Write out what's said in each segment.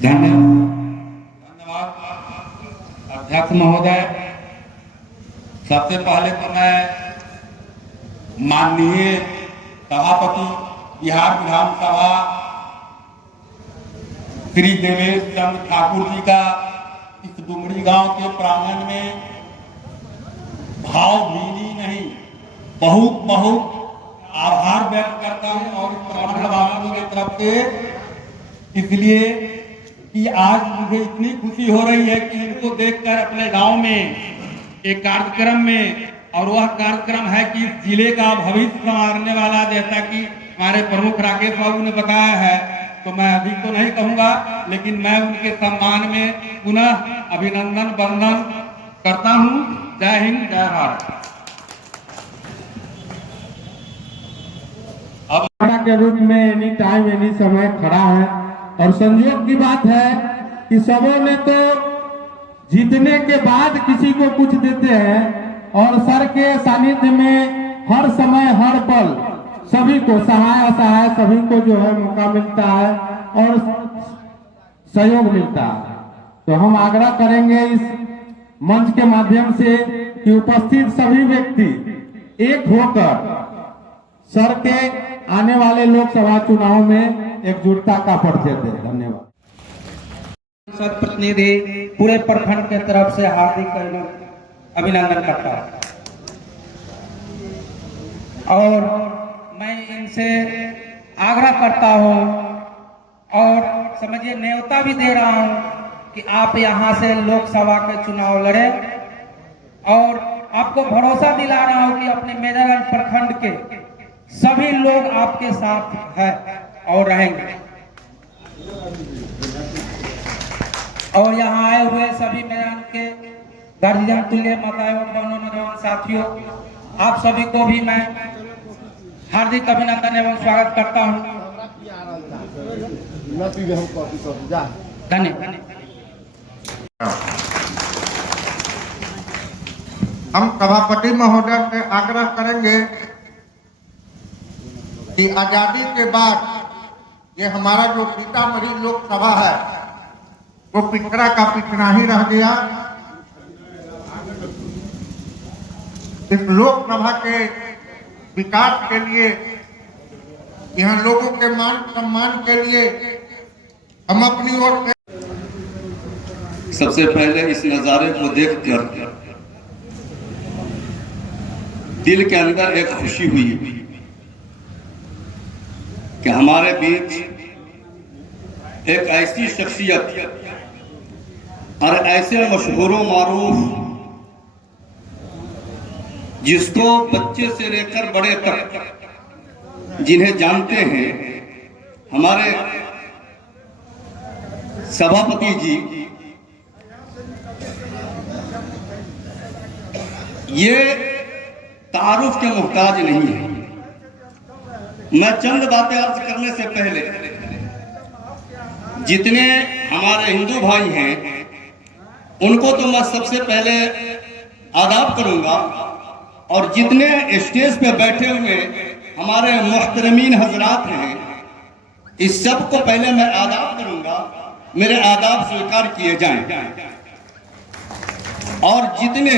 धन्यवाद अध्यक्ष महोदय। सबसे पहले तो मैं माननीय सभापति बिहार विधानसभा श्री देवेश चंद्र ठाकुर जी का इस डुमरी गांव के प्रांगण में भावभीनी नहीं बहुत बहुत आभार व्यक्त करता हूं और वासियों की तरफ से, इसलिए कि आज मुझे इतनी खुशी हो रही है कि इनको देखकर अपने गांव में एक कार्यक्रम में, और वह कार्यक्रम है कि इस जिले का भविष्य संवारने वाला, जैसा कि हमारे प्रमुख राकेश बाबू ने बताया है, तो मैं अभी तो नहीं कहूंगा, लेकिन मैं उनके सम्मान में पुनः अभिनंदन वंदन करता हूं। जय हिंद, जय भारत। अब के रूप में एनी टाइम एनी समय खड़ा है, और संयोग की बात है कि सबों ने तो जीतने के बाद किसी को कुछ देते हैं, और सर के सानिध्य में हर समय हर पल सभी को सहाय असहाय सभी को जो है मौका मिलता है और सहयोग मिलता है। तो हम आग्रह करेंगे इस मंच के माध्यम से कि उपस्थित सभी व्यक्ति एक होकर सर के आने वाले लोकसभा चुनाव में एकजुटता का परिचय दे। धन्यवाद। संसद प्रतिनिधि पूरे प्रखंड के तरफ से हार्दिक अभिनंदन करता हूं, और मैं इनसे आग्रह करता हूं और समझिए न्योता भी दे रहा हूं कि आप यहां से लोकसभा के चुनाव लड़े, और आपको भरोसा दिला रहा हूं कि अपने मेजरगंज प्रखंड के सभी लोग आपके साथ हैं और रहेंगे। और यहाँ आए हुए सभी मेजरगंज के गार्जियन तुल्य माताएं एवं बहनों नौजवान साथियों, आप सभी को भी मैं हार्दिक अभिनंदन एवं स्वागत करता हूँ। धन्यवाद। हम सभापति महोदय से आग्रह करेंगे कि आजादी के बाद ये हमारा जो सीतामढ़ी लोकसभा है वो पिछड़ा का पिछड़ा ही रह गया। इस लोकसभा के विकास के लिए, यहाँ लोगों के मान सम्मान के लिए हम अपनी ओर से सबसे पहले इस नज़ारे को देखकर दिल के अंदर एक खुशी हुई कि हमारे बीच एक ऐसी शख्सियत और ऐसे मशहूर मारूफ जिसको बच्चे से लेकर बड़े तक जिन्हें जानते हैं, हमारे सभापति जी, ये तारुफ के मोहताज नहीं है। मैं चंद बातें अर्ज करने से पहले जितने हमारे हिंदू भाई हैं उनको तो मैं सबसे पहले आदाब करूंगा, और जितने स्टेज पे बैठे हुए हमारे मुहतरमीन हजरात हैं इस सब को पहले मैं आदाब करूंगा, मेरे आदाब स्वीकार किए जाएं। और जितने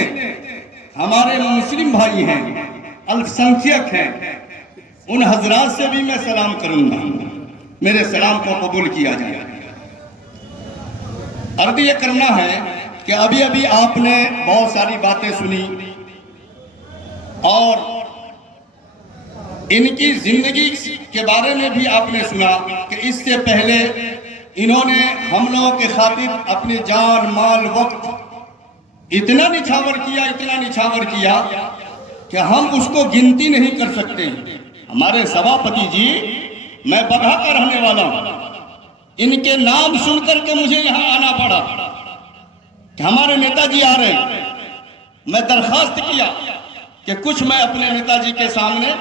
हमारे मुस्लिम भाई हैं, अल्पसंख्यक हैं, उन हजरात से भी मैं सलाम करूंगा, मेरे सलाम को कबूल किया जाए। अर्ज ये करना है कि अभी अभी आपने बहुत सारी बातें सुनी और इनकी जिंदगी के बारे में भी आपने सुना कि इससे पहले इन्होंने हम लोगों के खातिर अपनी जान माल वक्त इतना निछावर किया कि हम उसको गिनती नहीं कर सकते। हमारे सभापति जी, मैं बरहा का रहने वाला हूं, इनके नाम सुनकर के मुझे यहां आना पड़ा कि हमारे नेताजी आ रहे हैं। मैं दरखास्त किया कि कुछ मैं अपने नेताजी के सामने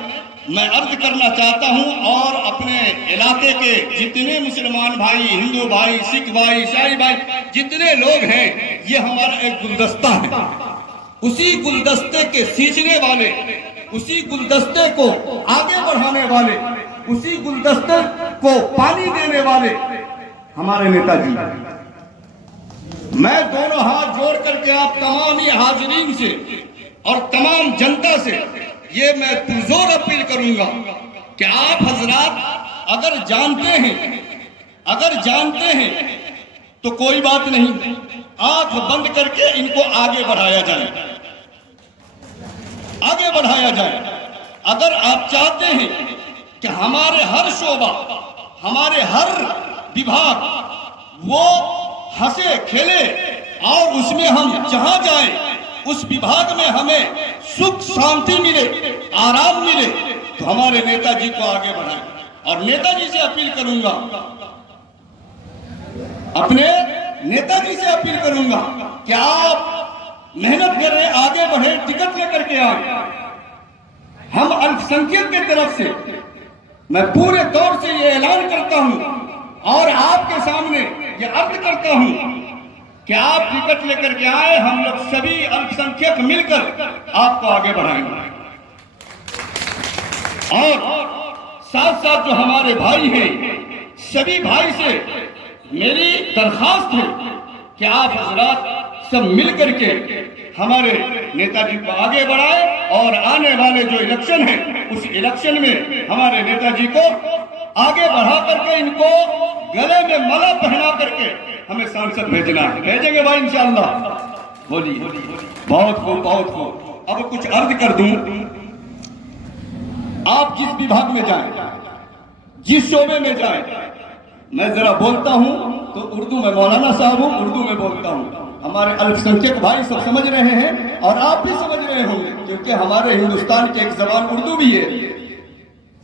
मैं अर्ज करना चाहता हूं, और अपने इलाके के जितने मुसलमान भाई, हिंदू भाई, सिख भाई, ईसाई भाई, जितने लोग हैं, ये हमारा एक गुलदस्ता है। उसी गुलदस्ते के सींचने वाले, उसी गुलदस्ते को आगे बढ़ाने वाले, उसी गुलदस्ते को पानी देने वाले हमारे नेताजी। मैं दोनों हाथ जोड़ करके आप तमाम ही हाजिरीन से और तमाम जनता से ये मैं पुरजोर अपील करूंगा कि आप हजरात अगर जानते हैं तो कोई बात नहीं, आंख बंद करके इनको आगे बढ़ाया जाए। अगर आप चाहते हैं कि हमारे हर शोबा, हमारे हर विभाग वो हंसे खेले और उसमें हम जहां जाए उस विभाग में हमें सुख शांति मिले, आराम मिले, तो हमारे नेताजी को आगे बढ़ाएं। और नेताजी से अपील करूंगा, अपने नेताजी से अपील करूंगा कि आप मेहनत करें, आगे बढ़े, टिकट लेकर के आए। हम अल्पसंख्यक की तरफ से मैं पूरे तौर से ये ऐलान करता हूं और आपके सामने ये अर्ज करता हूं कि आप टिकट लेकर के आए, हम लोग सभी अल्पसंख्यक मिलकर आपको आगे बढ़ाएंगे। और साथ साथ जो हमारे भाई हैं, सभी भाई से मेरी दरखास्त है कि आप हजरात सब मिलकर के हमारे नेताजी को आगे बढ़ाए और आने वाले जो इलेक्शन है उस इलेक्शन में हमारे नेताजी को आगे बढ़ा करके इनको गले में माला पहना करके हमें सांसद भेजना है। भेजेंगे भाई इंशाअल्लाह। बोलिए। बहुत खूब। अब कुछ अर्ज कर दूं, आप जिस विभाग में जाएं, जिस शोबे में जाएं, मैं जरा बोलता हूं तो उर्दू में, मौलाना साहब हूं, उर्दू में बोलता हूं। हमारे अल्पसंख्यक भाई सब समझ रहे हैं और आप भी समझ रहे होंगे क्योंकि हमारे हिंदुस्तान की एक जबान उर्दू भी है।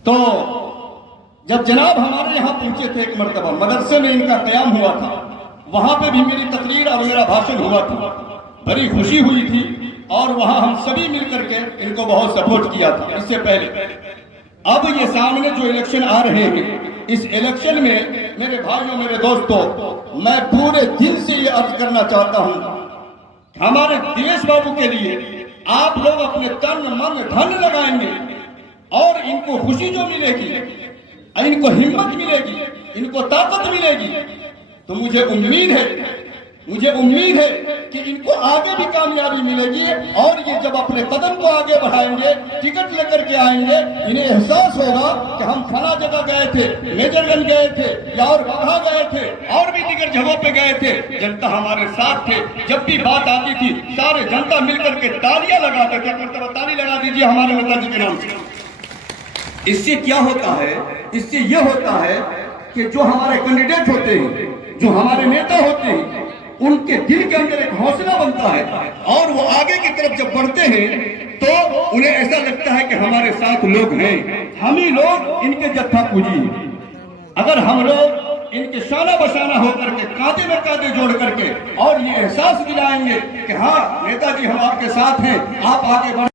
तो जब जनाब हमारे यहाँ पहुंचे थे एक मरतबा, मदरसे में इनका कयाम हुआ था, वहां पे भी मेरी तकरीर और मेरा भाषण हुआ था, बड़ी खुशी हुई थी और वहां हम सभी मिलकर के इनको बहुत सपोर्ट किया था। इससे पहले अब ये सामने जो इलेक्शन आ रहे हैं, इस इलेक्शन में मेरे भाइयों, मेरे दोस्तों, मैं पूरे दिल से ये अर्ज करना चाहता हूं, हमारे दिनेश बाबू के लिए आप लोग अपने तन मन धन लगाएंगे और इनको खुशी जो मिलेगी, इनको हिम्मत मिलेगी, इनको ताकत मिलेगी, तो मुझे उम्मीद है कि इनको आगे भी कामयाबी मिलेगी। और ये जब अपने कदम को आगे बढ़ाएंगे, टिकट लेकर के आएंगे, इन्हें एहसास होगा कि हम फला जगह गए थे, मेजरगंज गए थे या और वहां गए थे और भी दीगर जगहों पे गए थे, जनता हमारे साथ थे। जब भी बात आती थी सारे जनता मिलकर के तालियां लगाते थे। एक ताली लगा दीजिए हमारे नेताजी के नाम से। इससे क्या होता है? इससे यह होता है कि जो हमारे कैंडिडेट होते हैं, जो हमारे नेता होते हैं, उनके दिल के अंदर एक हौसला बनता है और वो आगे की तरफ जब बढ़ते हैं तो उन्हें ऐसा लगता है कि हमारे साथ लोग हैं, हम ही लोग इनके जत्था पूजी हैं। अगर हम लोग इनके शाना बशाना होकर के कांधे में कांधे जोड़ करके और ये एहसास दिलाएंगे कि हाँ नेताजी हम आपके साथ हैं, आप आगे बढ़